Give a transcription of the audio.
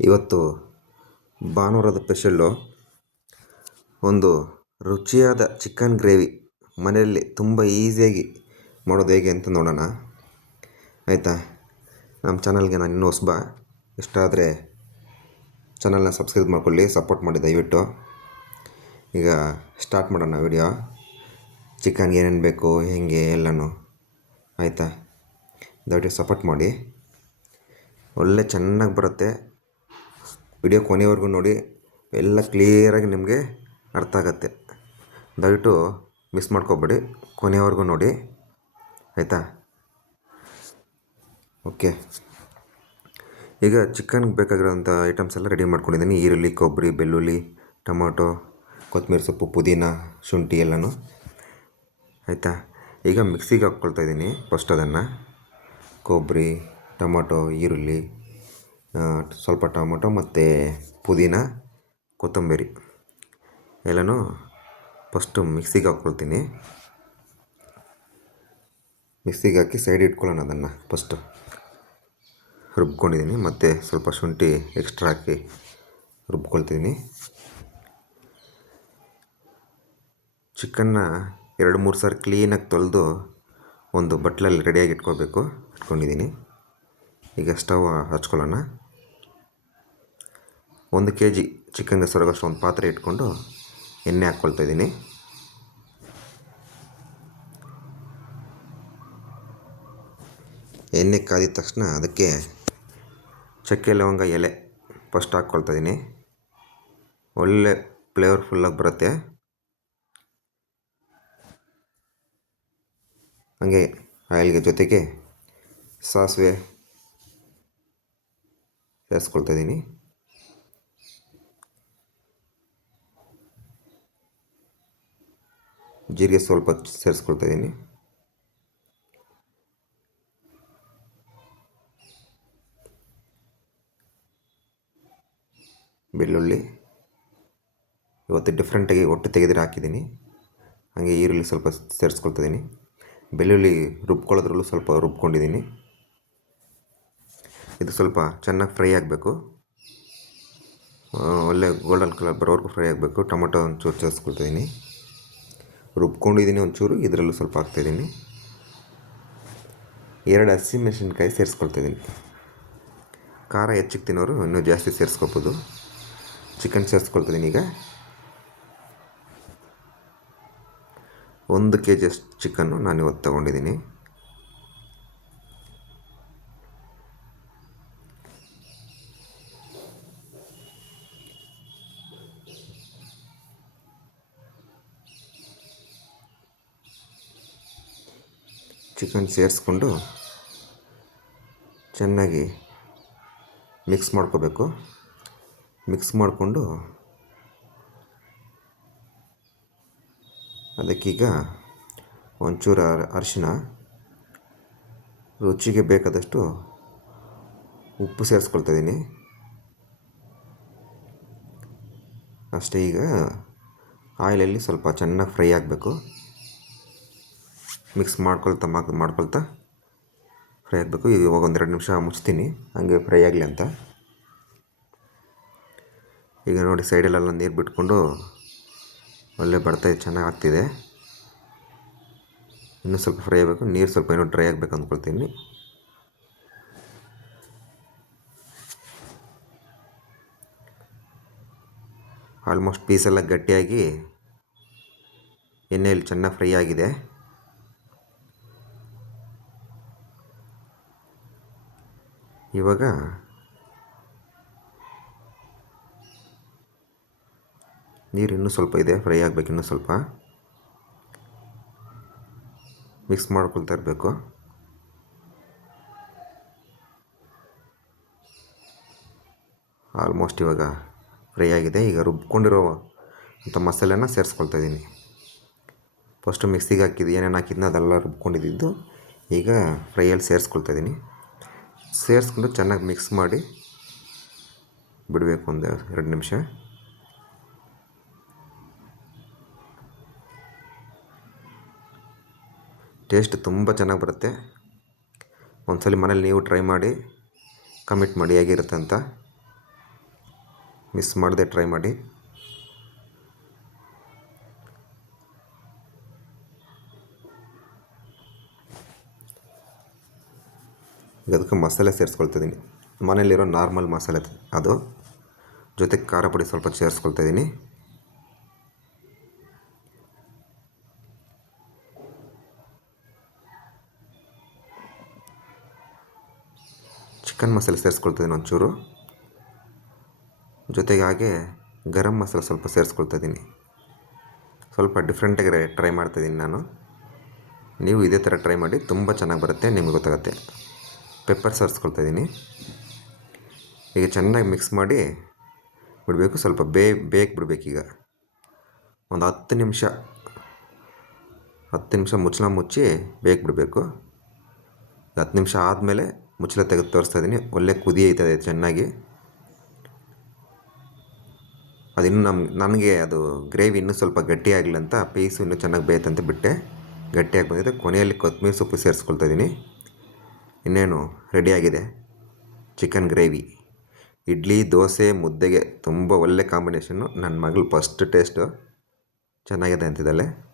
ಇವತ್ತು ಭಾನುವಾರದ ಸ್ಪೆಷಲ್ಲು ಒಂದು ರುಚಿಯಾದ ಚಿಕನ್ ಗ್ರೇವಿ ಮನೆಯಲ್ಲಿ ತುಂಬ ಈಸಿಯಾಗಿ ಮಾಡೋದು ಹೇಗೆ ಅಂತ ನೋಡೋಣ. ಆಯಿತಾ? ನಮ್ಮ ಚಾನಲ್ಗೆ ನಾನು ಇನ್ನೂ ಹೊಸಬ. ಇಷ್ಟ ಆದರೆ ಚಾನಲ್ನ ಸಬ್ಸ್ಕ್ರೈಬ್ ಮಾಡ್ಕೊಳ್ಳಿ, ಸಪೋರ್ಟ್ ಮಾಡಿ ದಯವಿಟ್ಟು. ಈಗ ಸ್ಟಾರ್ಟ್ ಮಾಡೋಣ ವಿಡಿಯೋ. ಚಿಕನ್ಗೆ ಏನೇನು ಬೇಕು, ಹೇಗೆ, ಎಲ್ಲನೂ. ಆಯಿತಾ? ದಯವಿಟ್ಟು ಸಪೋರ್ಟ್ ಮಾಡಿ. ಒಳ್ಳೆ ಚೆನ್ನಾಗಿ ಬರುತ್ತೆ. ವಿಡಿಯೋ ಕೊನೆವರೆಗೂ ನೋಡಿ, ಎಲ್ಲ ಕ್ಲಿಯರಾಗಿ ನಿಮಗೆ ಅರ್ಥ ಆಗುತ್ತೆ. ದಯವಿಟ್ಟು ಮಿಸ್ ಮಾಡ್ಕೋಬೇಡಿ, ಕೊನೆವರೆಗೂ ನೋಡಿ. ಆಯಿತಾ? ಓಕೆ. ಈಗ ಚಿಕನ್ಗೆ ಬೇಕಾಗಿರೋಂಥ ಐಟಮ್ಸ್ ಎಲ್ಲ ರೆಡಿ ಮಾಡ್ಕೊಂಡಿದ್ದೀನಿ. ಈರುಳ್ಳಿ, ಕೊಬ್ಬರಿ, ಬೆಳ್ಳುಳ್ಳಿ, ಟೊಮೊಟೊ, ಕೊತ್ತಂಬರಿ ಸೊಪ್ಪು, ಪುದೀನ, ಶುಂಠಿ ಎಲ್ಲನೂ. ಆಯಿತಾ? ಈಗ ಮಿಕ್ಸಿಗೆ ಹಾಕ್ಕೊಳ್ತಾ ಇದ್ದೀನಿ ಫಸ್ಟ್ ಅದನ್ನು. ಕೊಬ್ಬರಿ, ಟೊಮೊಟೊ, ಈರುಳ್ಳಿ ಸ್ವಲ್ಪ ಟೊಮೊಟೊ ಮತ್ತು ಪುದೀನ, ಕೊತ್ತಂಬರಿ ಎಲ್ಲನೂ ಫಸ್ಟು ಮಿಕ್ಸಿಗೆ ಹಾಕ್ಕೊಳ್ತೀನಿ. ಮಿಕ್ಸಿಗೆ ಹಾಕಿ ಸೈಡ್ ಇಟ್ಕೊಳ್ಳೋಣ ಅದನ್ನು ಫಸ್ಟು ರುಬ್ಕೊಂಡಿದ್ದೀನಿ ಮತ್ತು ಸ್ವಲ್ಪ ಶುಂಠಿ ಎಕ್ಸ್ಟ್ರಾ ಹಾಕಿ ರುಬ್ಕೊಳ್ತೀನಿ. ಚಿಕನ್ನ ಎರಡು ಮೂರು ಸಾರಿ ಕ್ಲೀನಾಗಿ ತೊಳೆದು ಒಂದು ಬಟ್ಲಲ್ಲಿ ರೆಡಿಯಾಗಿ ಇಟ್ಕೋಬೇಕು, ಇಟ್ಕೊಂಡಿದ್ದೀನಿ. ಈಗ ಸ್ಟವ್ ಹಚ್ಕೊಳ್ಳೋಣ. ಒಂದು ಕೆ ಜಿ ಚಿಕನ್ಗೆ ಸೊರಗಷ್ಟು ಒಂದು ಪಾತ್ರೆ ಇಟ್ಕೊಂಡು ಎಣ್ಣೆ ಹಾಕ್ಕೊಳ್ತಾ ಇದ್ದೀನಿ. ಎಣ್ಣೆ ಕಾದಿದ ತಕ್ಷಣ ಅದಕ್ಕೆ ಚಕ್ಕೆ, ಲವಂಗ, ಎಲೆ ಫಸ್ಟ್ ಹಾಕ್ಕೊಳ್ತಾ ಇದ್ದೀನಿ. ಒಳ್ಳೆ ಫ್ಲೇವರ್ಫುಲ್ಲಾಗಿ ಬರುತ್ತೆ. ಹಾಗೆ ಆಯಿಲ್ಗೆ ಜೊತೆಗೆ ಸಾಸಿವೆ ಸೇರಿಸ್ಕೊಳ್ತಾ ಇದ್ದೀನಿ. ಜೀರಿಗೆ ಸ್ವಲ್ಪ ಸೇರಿಸ್ಕೊಳ್ತಾ ಇದ್ದೀನಿ. ಬೆಳ್ಳುಳ್ಳಿ. ಇವತ್ತು ಡಿಫ್ರೆಂಟಾಗಿ ಒಟ್ಟು ತೆಗೆದ್ರೆ ಹಾಕಿದ್ದೀನಿ. ಹಾಗೆ ಈರುಳ್ಳಿ ಸ್ವಲ್ಪ ಸೇರಿಸ್ಕೊಳ್ತಾ ಇದ್ದೀನಿ. ಬೆಳ್ಳುಳ್ಳಿ ರುಬ್ಕೊಳ್ಳೋದ್ರಲ್ಲೂ ಸ್ವಲ್ಪ ರುಬ್ಕೊಂಡಿದ್ದೀನಿ. ಇದು ಸ್ವಲ್ಪ ಚೆನ್ನಾಗಿ ಫ್ರೈ ಆಗಬೇಕು. ಒಳ್ಳೆ ಗೋಲ್ಡನ್ ಕಲರ್ ಬರೋವರೆಗೂ ಫ್ರೈ ಆಗಬೇಕು. ಟೊಮೊಟೊ ಒಂಚೂರು ಸೇರಿಸ್ಕೊಳ್ತಿದ್ದೀನಿ ರುಬ್ಕೊಂಡಿದ್ದೀನಿ ಒಂಚೂರು, ಇದರಲ್ಲೂ ಸ್ವಲ್ಪ ಹಾಕ್ತಾಯಿದ್ದೀನಿ. ಎರಡು ಹಸಿಮೆಣಸಿನ್ಕಾಯಿ ಸೇರಿಸ್ಕೊಳ್ತಾಯಿದ್ದೀನಿ. ಖಾರ ಹೆಚ್ಚಿಗೆ ತಿನ್ನೋರು ಇನ್ನೂ ಜಾಸ್ತಿ ಸೇರಿಸ್ಕೋಬೋದು. ಚಿಕನ್ ಸೇರಿಸ್ಕೊಳ್ತಿದ್ದೀನಿ ಈಗ. ಒಂದು ಕೆ ಜಿಯಷ್ಟು ಚಿಕನ್ನು ನಾನು ಇವತ್ತು ತೊಗೊಂಡಿದ್ದೀನಿ. ಚಿಕನ್ ಸೇರಿಸ್ಕೊಂಡು ಚೆನ್ನಾಗಿ ಮಿಕ್ಸ್ ಮಾಡ್ಕೋಬೇಕು. ಮಿಕ್ಸ್ ಮಾಡಿಕೊಂಡು ಅದಕ್ಕೀಗ ಒಂಚೂರು ಅರ್- ಅರಿಶಿನ ರುಚಿಗೆ ಬೇಕಾದಷ್ಟು ಉಪ್ಪು ಸೇರಿಸ್ಕೊಳ್ತಾ ಇದ್ದೀನಿ. ಅಷ್ಟೇ ಈಗ ಆಯಿಲಲ್ಲಿ ಸ್ವಲ್ಪ ಚೆನ್ನಾಗಿ ಫ್ರೈ ಆಗಬೇಕು. ಮಿಕ್ಸ್ ಮಾಡ್ಕೊಳ್ತಾ ಮಾಕ್ ಮಾಡ್ಕೊಳ್ತಾ ಫ್ರೈ ಆಗಬೇಕು. ಇವಾಗ ಒಂದೆರಡು ನಿಮಿಷ ಮುಚ್ತೀನಿ. ಹಾಗೆ ಫ್ರೈ ಆಗಲಿ ಅಂತ. ಈಗ ನೋಡಿ ಸೈಡಲ್ಲೆಲ್ಲ ನೀರು ಬಿಟ್ಕೊಂಡು ಒಳ್ಳೆ ಬರ್ತಾ ಚೆನ್ನಾಗಿ ಆಗ್ತಿದೆ. ಇನ್ನೂ ಸ್ವಲ್ಪ ಫ್ರೈ ಆಗಬೇಕು. ನೀರು ಸ್ವಲ್ಪ ಏನೋ ಡ್ರೈ ಆಗಬೇಕು ಅಂದ್ಕೊಳ್ತೀನಿ ಆಲ್ಮೋಸ್ಟ್ ಪೀಸೆಲ್ಲ ಗಟ್ಟಿಯಾಗಿ ಎಣ್ಣೆಯಲ್ಲಿ ಚೆನ್ನಾಗಿ ಫ್ರೈ ಆಗಿದೆ. ಇವಾಗ ನೀರು ಇನ್ನೂ ಸ್ವಲ್ಪ ಇದೆ, ಫ್ರೈ ಆಗಬೇಕು ಇನ್ನೂ ಸ್ವಲ್ಪ. ಮಿಕ್ಸ್ ಮಾಡ್ಕೊಳ್ತಾ ಇರಬೇಕು. ಆಲ್ಮೋಸ್ಟ್ ಇವಾಗ ಫ್ರೈ ಆಗಿದೆ. ಈಗ ರುಬ್ಕೊಂಡಿರೋ ಅಂಥ ಮಸಾಲೆನ ಸೇರಿಸ್ಕೊಳ್ತಾ ಇದ್ದೀನಿ ಫಸ್ಟು ಮಿಕ್ಸಿಗೆ ಹಾಕಿದ್ದು, ಏನೇನು ಹಾಕಿದ್ನ ಅದೆಲ್ಲ ರುಬ್ಕೊಂಡಿದ್ದು, ಈಗ ಫ್ರೈಯಲ್ಲಿ ಸೇರಿಸ್ಕೊಳ್ತಾ ಇದ್ದೀನಿ ಸೇರಿಸ್ಕೊಂಡು ಚೆನ್ನಾಗಿ ಮಿಕ್ಸ್ ಮಾಡಿ ಬಿಡಬೇಕು ಒಂದು ಎರಡು ನಿಮಿಷ. ಟೇಸ್ಟ್ ತುಂಬ ಚೆನ್ನಾಗಿ ಬರುತ್ತೆ. ಒಂದ್ಸಲಿ ಮನೇಲಿ ನೀವು ಟ್ರೈ ಮಾಡಿ, ಕಮೆಂಟ್ ಮಾಡಿ ಹೇಗಿರುತ್ತೆ ಅಂತ. ಮಿಸ್ ಮಾಡದೆ ಟ್ರೈ ಮಾಡಿ. ಈಗ ಅದಕ್ಕೆ ಮಸಾಲೆ ಸೇರಿಸ್ಕೊಳ್ತಿದ್ದೀನಿ ಮನೇಲಿರೋ ನಾರ್ಮಲ್ ಮಸಾಲೆ ಅದು. ಜೊತೆಗೆ ಖಾರ ಪುಡಿ ಸ್ವಲ್ಪ ಸೇರಿಸ್ಕೊಳ್ತಾ ಇದ್ದೀನಿ. ಚಿಕನ್ ಮಸಾಲೆ ಸೇರಿಸ್ಕೊಳ್ತಾ ಇದ್ದೀನಿ ಒಂಚೂರು. ಜೊತೆಗೆ ಹಾಗೆ ಗರಂ ಮಸಾಲೆ ಸ್ವಲ್ಪ ಸೇರಿಸ್ಕೊಳ್ತಾ ಇದ್ದೀನಿ. ಸ್ವಲ್ಪ ಡಿಫ್ರೆಂಟಾಗಿ ಟ್ರೈ ಮಾಡ್ತಾಯಿದ್ದೀನಿ ನಾನು. ನೀವು ಇದೇ ಥರ ಟ್ರೈ ಮಾಡಿ ತುಂಬ ಚೆನ್ನಾಗಿ ಬರುತ್ತೆ, ನಿಮಗೆ ಗೊತ್ತಾಗುತ್ತೆ. ಪೆಪ್ಪರ್ ಸೇರಿಸ್ಕೊಳ್ತಾ ಇದ್ದೀನಿ. ಈಗ ಚೆನ್ನಾಗಿ ಮಿಕ್ಸ್ ಮಾಡಿ ಬಿಡಬೇಕು. ಸ್ವಲ್ಪ ಬೇ, ಬೇಕ್ ಬಿಡಬೇಕೀಗ ಒಂದು ಹತ್ತು ನಿಮಿಷ ಹತ್ತು ನಿಮಿಷ ಮುಚ್ಚಳ ಮುಚ್ಚಿ ಬೇಕ್ ಬಿಡಬೇಕು. ಹತ್ತು ನಿಮಿಷ ಆದಮೇಲೆ ಮುಚ್ಚಳ ತೆಗೆದು ತೋರಿಸ್ತಾ ಇದ್ದೀನಿ. ಒಳ್ಳೆ ಕುದಿ ಐತದೆ ಚೆನ್ನಾಗಿ. ಅದು ಇನ್ನೂ ನಮ್ಗೆ ನನಗೆ ಅದು ಗ್ರೇವಿ ಇನ್ನೂ ಸ್ವಲ್ಪ ಗಟ್ಟಿಯಾಗಲಿ ಅಂತ ಪೀಸು ಇನ್ನೂ ಚೆನ್ನಾಗಿ ಬೇಯ್ತಂತ ಬಿಟ್ಟೆ. ಗಟ್ಟಿಯಾಗಿ ಬಂದಿದೆ. ಕೊನೆಯಲ್ಲಿ ಕೊತ್ತಂಬರಿ ಸೊಪ್ಪು ಸೇರಿಸ್ಕೊಳ್ತಾ ಇದ್ದೀನಿ. ಇನ್ನೇನು? ರೆಡಿಯಾಗಿದೆ. Chicken gravy. ಇಡ್ಲಿ, ದೋಸೆ, ಮುದ್ದೆಗೆ ತುಂಬ ಒಳ್ಳೆ ಕಾಂಬಿನೇಷನ್ನು ನನ್ನ ಮಗಳು ಫಸ್ಟ್ ಟೇಸ್ಟು ಚೆನ್ನಾಗಿದೆ ಅಂತಿದ್ದಾಳೆ.